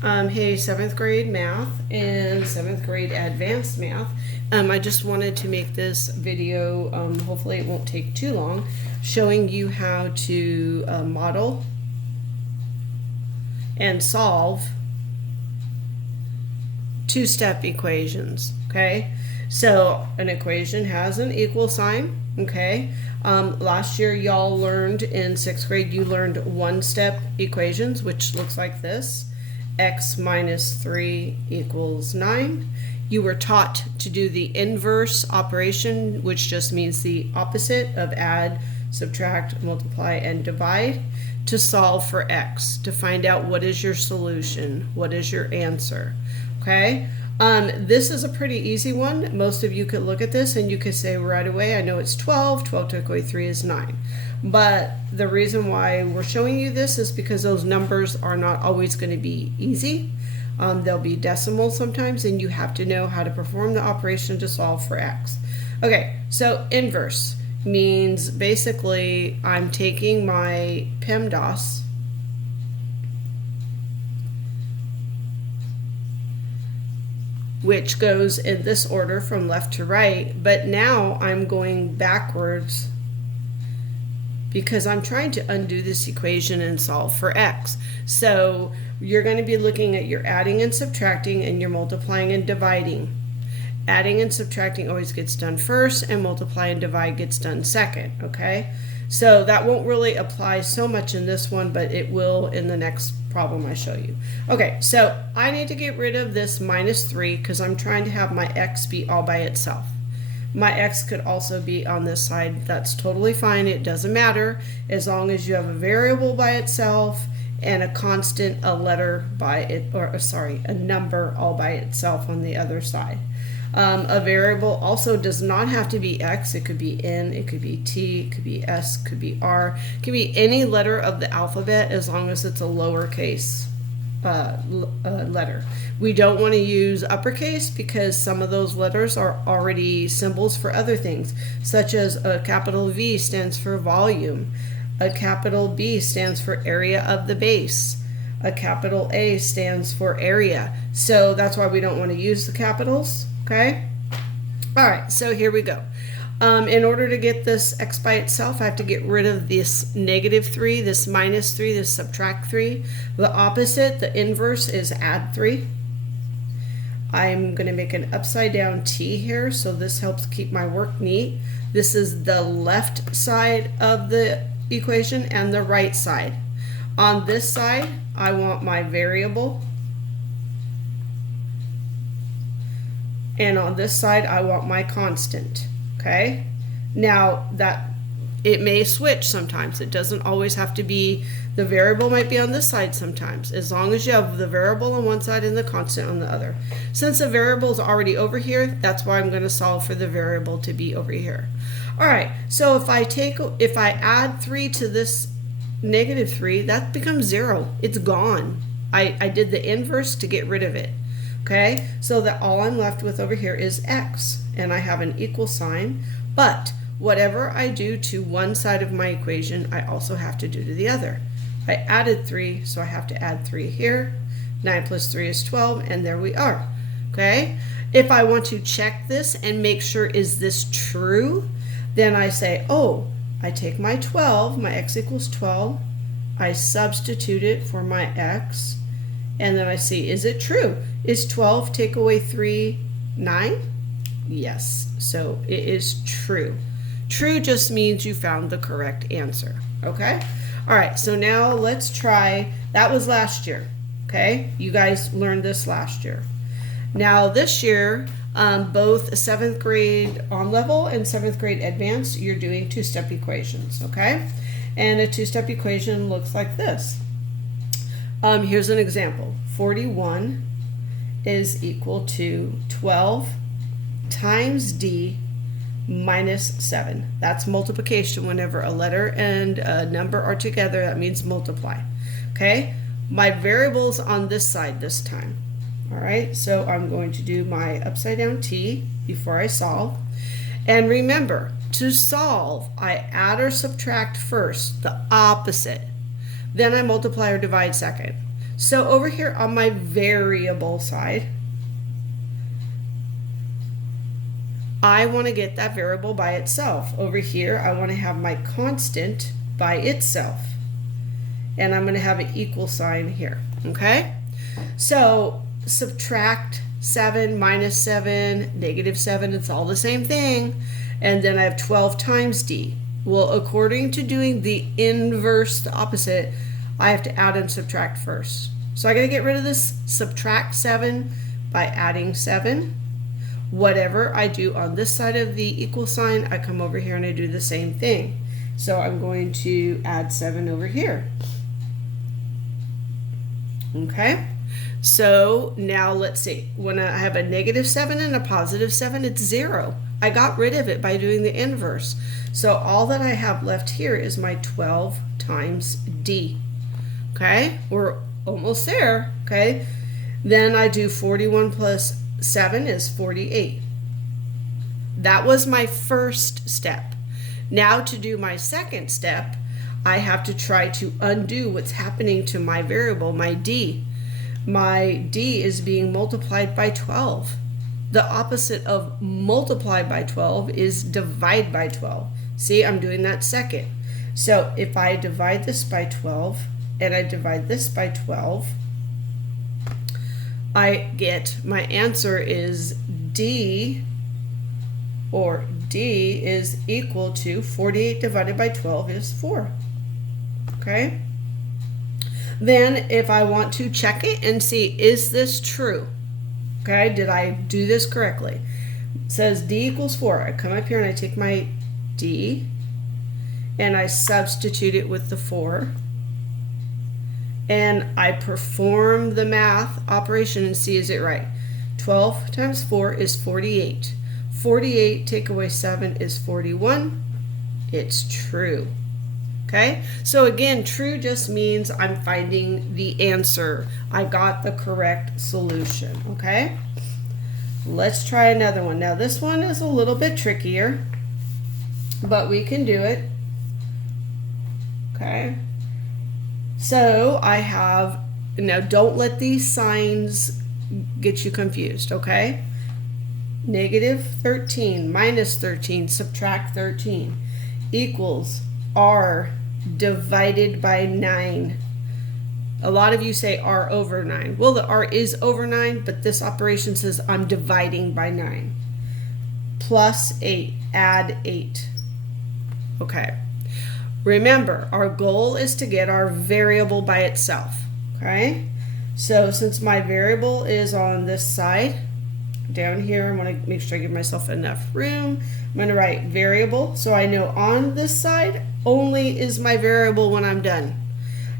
Hey, seventh grade math and seventh grade advanced math. I just wanted to make this video, hopefully it won't take too long, showing you how to model and solve two-step equations, okay? So an equation has an equal sign, okay? Last year y'all learned in sixth grade, you learned one-step equations, which looks like this. X minus 3 equals 9. You were taught to do the inverse operation, which just means the opposite of add, subtract, multiply, and divide, to solve for X, to find out what is your solution, what is your answer, okay? This is a pretty easy one. Most of you could look at this and you could say right away, I know it's 12, 12 took away 3 is 9. But the reason why we're showing you this is because those numbers are not always going to be easy. They'll be decimals sometimes, and you have to know how to perform the operation to solve for X. Okay, so inverse means basically I'm taking my PEMDAS, which goes in this order from left to right, but now I'm going backwards because I'm trying to undo this equation and solve for X. So you're going to be looking at your adding and subtracting and your multiplying and dividing. Adding and subtracting always gets done first, and multiply and divide gets done second, okay? So that won't really apply so much in this one, but it will in the next problem I show you. Okay, so I need to get rid of this minus 3 because I'm trying to have my X be all by itself. My X could also be on this side. That's totally fine. It doesn't matter as long as you have a variable by itself and a constant, a letter by it, or sorry, a number all by itself on the other side. A variable also does not have to be X. It could be N, it could be T, it could be S, it could be R. It could be any letter of the alphabet as long as it's a lowercase letter. We don't want to use uppercase because some of those letters are already symbols for other things, such as a capital V stands for volume, a capital B stands for area of the base, a capital A stands for area. So that's why we don't want to use the capitals, okay? All right, so here we go. In order to get this X by itself, I have to get rid of this negative 3, this minus 3, this subtract 3. The opposite, the inverse, is add 3. I'm going to make an upside down T here, so this helps keep my work neat. This is the left side of the equation and the right side. On this side, I want my variable. And on this side, I want my constant. Okay, now that it may switch sometimes. It doesn't always have to be, the variable might be on this side sometimes, as long as you have the variable on one side and the constant on the other. Since the variable is already over here, that's why I'm going to solve for the variable to be over here. All right, so if I add 3 to this negative 3, that becomes 0. It's gone. I did the inverse to get rid of it. Okay, so that all I'm left with over here is X, and I have an equal sign, but whatever I do to one side of my equation, I also have to do to the other. I added 3, so I have to add 3 here. 9 plus 3 is 12, and there we are. Okay, if I want to check this and make sure is this true, then I say, oh, I take my 12, my X equals 12, I substitute it for my X, and then I see, is it true? Is 12 take away 3, 9? Yes, so it is true. True just means you found the correct answer, okay? All right, so now let's try, that was last year, okay? You guys learned this last year. Now this year, both 7th grade on level and 7th grade advanced, you're doing two-step equations, okay? And a two-step equation looks like this. Here's an example. 41 is equal to 12 times D minus 7. That's multiplication. Whenever a letter and a number are together, that means multiply. Okay? My variable's on this side this time. All right? So I'm going to do my upside down T before I solve. And remember, to solve, I add or subtract first, the opposite. Then I multiply or divide second. So over here on my variable side, I want to get that variable by itself. Over here, I want to have my constant by itself. And I'm going to have an equal sign here, okay? So subtract 7 minus 7, negative 7, it's all the same thing. And then I have 12 times d. Well, according to doing the inverse, the opposite, I have to add and subtract first. So I got to get rid of this subtract 7 by adding 7. Whatever I do on this side of the equal sign, I come over here and I do the same thing. So I'm going to add 7 over here. Okay, so now let's see. When I have a negative 7 and a positive 7, it's 0. I got rid of it by doing the inverse. So all that I have left here is my 12 times d. Okay, we're almost there. Okay, then I do 41 plus 7 is 48. That was my first step. Now to do my second step, I have to try to undo what's happening to my variable, my d. My d is being multiplied by 12. The opposite of multiply by 12 is divide by 12. See, I'm doing that second. So if I divide this by 12 and I divide this by 12, I get my answer is d, or d is equal to 48 divided by 12 is 4. Okay? Then if I want to check it and see, is this true? Okay, did I do this correctly? It says d equals 4. I come up here and I take my d and I substitute it with the 4. And I perform the math operation and see, is it right? 12 times 4 is 48. 48 take away 7 is 41. It's true. Okay, so again, true just means I'm finding the answer. I got the correct solution. Okay, let's try another one. Now this one is a little bit trickier, but we can do it. Okay, so I have, now don't let these signs get you confused, okay? Negative 13 minus 13, subtract 13, equals r divided by 9. A lot of you say r over 9. Well, the r is over 9, but this operation says I'm dividing by 9. Plus 8, add 8. Okay. Remember, our goal is to get our variable by itself. Okay? So since my variable is on this side, down here, I'm going to make sure I give myself enough room. I'm going to write variable, so I know on this side only is my variable when I'm done.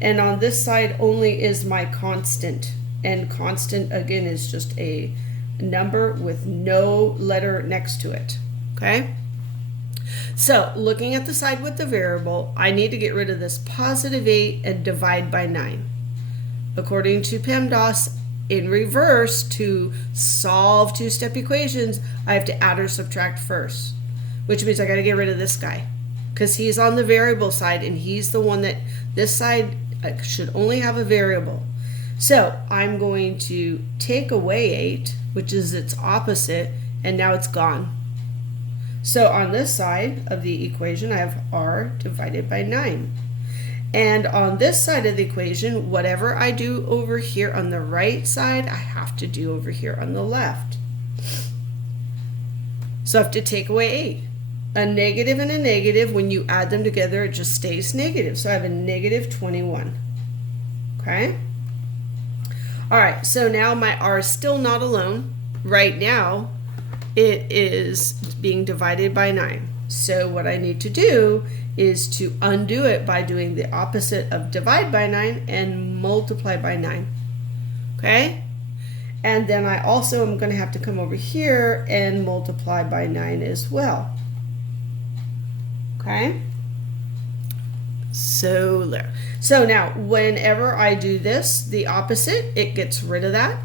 And on this side only is my constant. And constant, again, is just a number with no letter next to it. Okay? So, looking at the side with the variable, I need to get rid of this positive 8 and divide by 9. According to PEMDAS, in reverse, to solve two-step equations, I have to add or subtract first, which means I got to get rid of this guy because he's on the variable side and he's the one that this side should only have a variable. So I'm going to take away 8, which is its opposite, and now it's gone. So on this side of the equation, I have r divided by 9. And on this side of the equation, whatever I do over here on the right side, I have to do over here on the left. So I have to take away 8. A negative and a negative, when you add them together, it just stays negative. So I have a negative 21. Okay? All right, so now my r is still not alone. Right now, it is being divided by 9. So what I need to do is to undo it by doing the opposite of divide by 9 and multiply by 9. Okay? And then I also am going to have to come over here and multiply by 9 as well. Okay? So there. So now, whenever I do this, the opposite, it gets rid of that.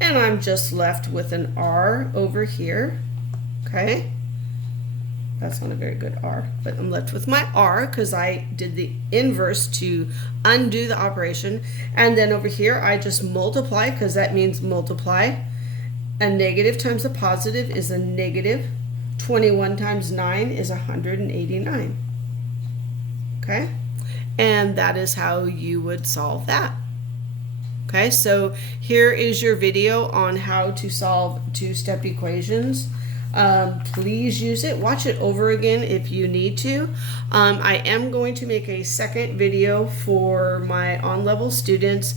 And I'm just left with an r over here. Okay? That's not a very good R, but I'm left with my R because I did the inverse to undo the operation. And then over here, I just multiply because that means multiply. A negative times a positive is a negative. 21 times 9 is 189. Okay? And that is how you would solve that. Okay, so here is your video on how to solve two-step equations. Please use it. Watch it over again if you need to. I am going to make a second video for my on-level students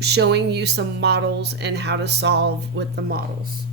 showing you some models and how to solve with the models.